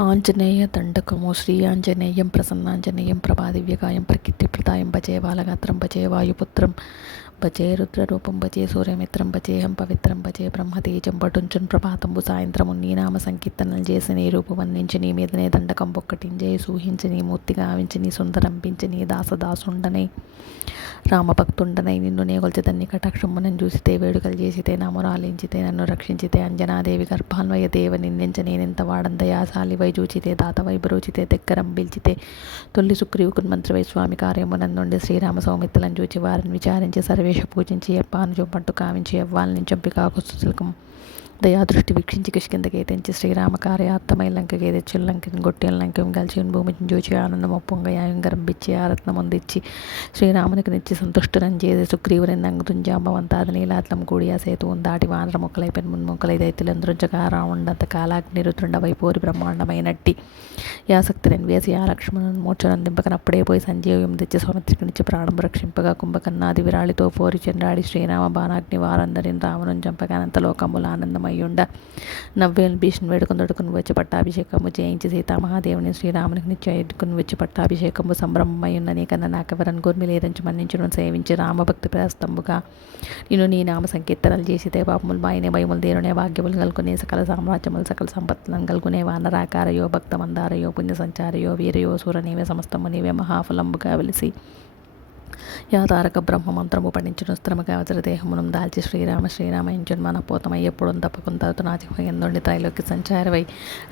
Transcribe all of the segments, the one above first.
ఆంజనేయ దండకము శ్రీ ఆంజనేయం ప్రసన్నాంజనేయం ప్రభాదివ్యకాయం ప్రకీర్తిప్రదాయం భజే బాలగాత్రం భజే వాయుపుత్రం భజే రుద్రరూపం భజే సూర్యమిత్రం భజేహం పవిత్రం భజే బ్రహ్మతేజం పటుంచున్ ప్రభాతంబు సాయంత్రము నీ నామ సంకీర్తనలు చేసి నీ రూపు వర్ణించి నీ మీదనే దండకం పొక్కటించే సూహించి నీ మూర్తి గావించి నీ సుందరంపించి నీ దాసదాసుండనై రామభక్తుండనై నిన్ను నే కొల్చితన్ని కటాక్షమునని చూసితే వేడుకలు చేసితే నా మొరాలించితే నన్ను రక్షించితే అంజనాదేవి గర్భాన్వయ దేవ నిందించ నేనెంత వాడందయాశాలి వై చూచితే దాతవై బ్రోచితే దగ్గరం పిలిచితే తొల్లి సుగ్రీవుకున్ మంత్రివై స్వామి కార్యమునందుండి శ్రీరామ సౌమిత్రులను చూచి వారిని విచారించి సర్వేష పూజించి ఎప్పాను చూపట్టు కావించి ఎవ్వాలని చంపి కాకుసుకం దయాదృష్టి వీక్షించి కిష్కిందకే తెంచి శ్రీరామ కార్యార్థమై లంకకే తెచ్చి లంకని గొట్టెల లంకం కలిసి భూమిని చూచి ఆనందం ఒప్పొంగయాయంగరం బిచ్చి ఆ రత్నముందిచ్చి శ్రీరామునికి నిచ్చి సంతుష్టురం చేసి సుగ్రీవుని నంగుతుంజాంబవంతాది నీలాత్లం కూడి ఆ సేతువును దాటి వానర మొక్కలైపోయిన మున్మొక్కలై దైత్యులందరుంచగా ఉండంత కాలాగ్ని రుద్రుండ వైపూరి బ్రహ్మాండమైనట్టి యాసక్తిని వేసి ఆ లక్ష్మణుని మూర్ఛనం దింపకనప్పుడే పోయి సంజీవం తెచ్చి సౌమిత్రికినిచ్చి ప్రాణం రక్షింపగా కుంభకర్ణాది విరాళితో పోరి చంద్రాడి శ్రీరామ బాణాగ్ని వారందరిని రావణుని చంపగానంత లోకముల ఆనందమయ్యుండ నవ్వేలు భీష్ణుని వేడుకొని వచ్చి పట్టాభిషేకము చేయించి సీతామహాదేవుని శ్రీరామునికి నిత్య ఎడ్డుకుని వచ్చి పట్టాభిషేకము సంభ్రమమయ్యున్న నీకన్నా నాకెవరని గుర్మిలేరించి మన్నించును సేవించి రామభక్తి ప్రస్తంబుగా నేను నీ నామ సంకీర్తనలు చేసితే పాపములు బాయినే భయములు దేరునే భాగ్యములు కలుగునే సకల సామ్రాజ్యములు సకల సంపత్తులను కలుగునే వానరాకారయో భక్తమందారయో పుణ్య సంచారయో వీరయో సూర నీవే సమస్తము నీవే మహాఫలంబుగా వెలిసి యా తారక బ్రహ్మ మంత్రము పఠించును స్థిరముగా వజ్రదేహమునం దాల్చి శ్రీరామ ఇంచును మన పోతమై ఎప్పుడు తప్పకుండా నాచిపోయిందండి త్రైలోకి సంచారవై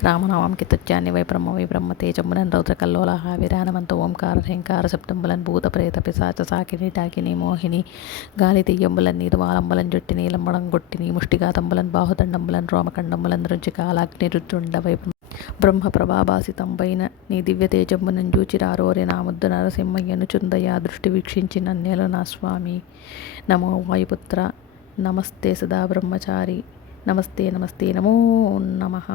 రామనామంకి తుత్యాన్ని వై బ్రహ్మ తేజమునన్ రౌద్ర కల్లోల విరానవంత ఓంకార హింకార శబ్దంబులన్ భూత ప్రేత పిశాచ సాకిని టాకిని మోహిని గాలి తెయ్యంబులన్ నీరువాలంబులన్ జుట్టి నీలంబడం గొట్టిని ముష్టిఘాతంబులన్ బాహుదండంబులన్ రోమకండంబులన్ రుచి కాలాగ్ని రుద్రుండవై బ్రహ్మ ప్రభాభాసితంబైన నీ దివ్య తేజమ్మునను చూచిరారోరే నా ముద్దు నరసింహయ్యను చుందయ్య దృష్టి వీక్షించి నన్నేలు నా స్వామి. నమో వాయుపుత్ర నమస్తే సదా బ్రహ్మచారి నమస్తే నమస్తే నమో నమః.